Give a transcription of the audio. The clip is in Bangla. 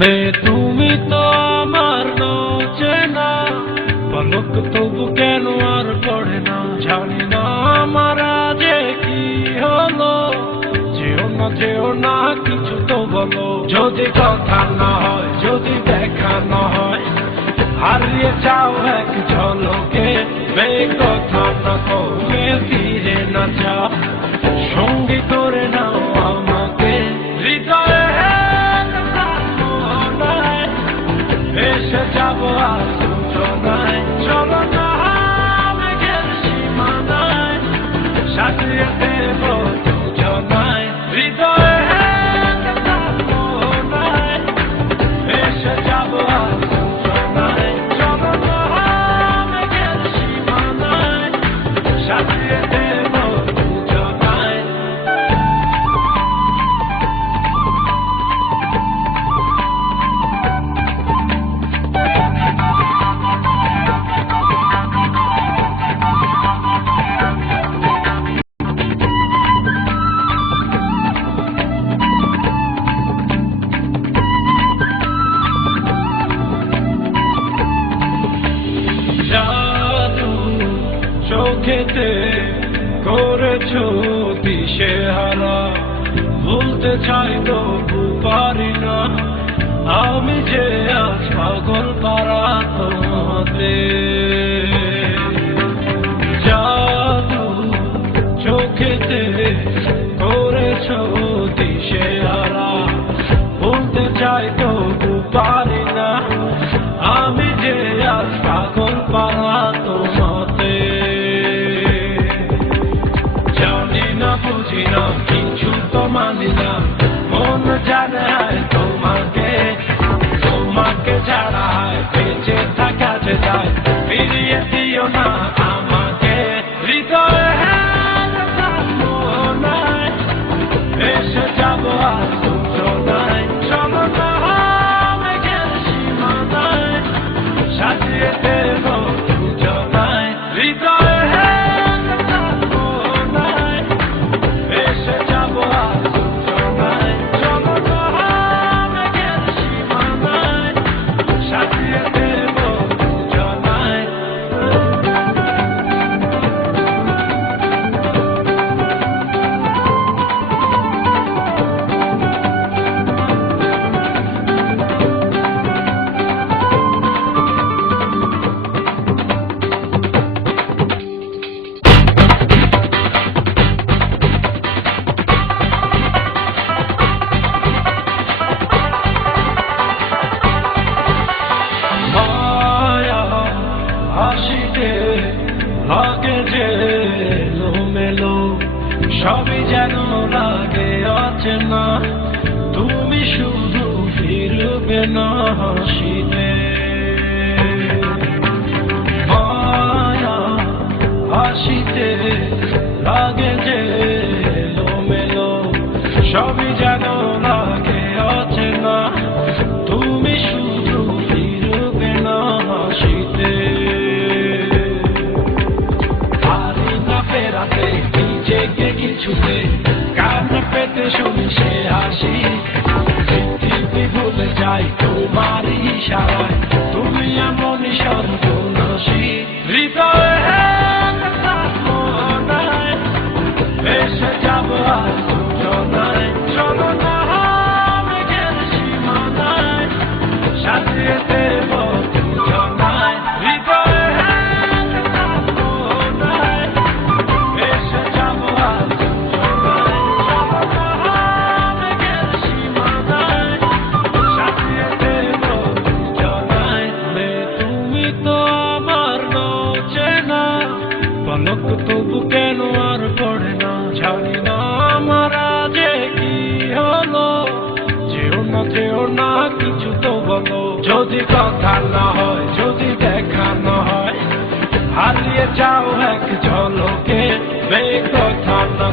বে তুমি তো আমার চেনা পলক তবু কেন আর পড়ে না জানি না আমার যে কি হলো যেও না কিছু তো বলো যদি কথা না হয় যদি দেখা না হয় হারিয়ে যাও এক ঝলকে বে কথা না কবে ফিরে না যাও সঙ্গী করে নাও আমাকে হৃদয়ে এসে যাবো আর সূচনায় চলো না মেঘের সীমানায় সাজিয়ে দেব দুজনায় হৃদয়ে এসে যাবো আর সূচনায় চলো না মেঘের সীমানায় সাজিয়ে দেব দুজনায় জাদু চোখেতে করেছো দিশেহারা ভুলতে চাই তবু পারি না আমি যে আজ পাগল পারা তোমাতে জাদু চোখেতে করেছো দিশেহারা ভুলতে চাই তবু পারি না আমি যে আজ পাগল পারা তোমাতে জানি না বুঝি না কিছু তো মানি না মন জানে তোমাকে ছাড়া বেঁচে থাকা যে যায় ফিরিয়ে দিও না আমাকে হৃদয়ে এসে যাবো আর সূচনায় চলো না মেঘের সীমানায় সাজিয়ে দেব দুজনায় হৃদয়ে এসে যাবো আর সূচনায় চলো না মেঘের সীমানায় সাজিয়ে দেব দুজনায় মায়া হাসিতে লাগে যে এলোমেলো সবই যেন লাগে অচেনা তুমি শুধু ফিরবে না হাসিতে মায়া হাসিতে লাগে যে এলোমেলো সবই যেন লাগে অচেনা তুমি শুধু ফিরবে না হাসিতে পারি না ফেরাতে নিজেকে কিছুতে কান পেতে শুনি সে হাসি পৃথিবী ভুলে যাই তোমারই ইশারায় তুমি এমনই সর্বনাশী হৃদয়ে এসে যাবো আর সূচনায় চলো না মেঘের সীমানায় সাজিয়ে দেব দুজনায় হৃদয়ে এসে যাবো আর সূচনায় চলো না মেঘের সীমানায় সাজিয়ে দেব দুজনায় বে তুমি তো আমার চেনা পলক তবু কেন আর পড়ে না জানি না আমার যে কি হলো যেও না কিছু তো বলো যদি কথা না হয় যদি দেখা না হয় হারিয়ে যাও এক ঝলকে বে কথা না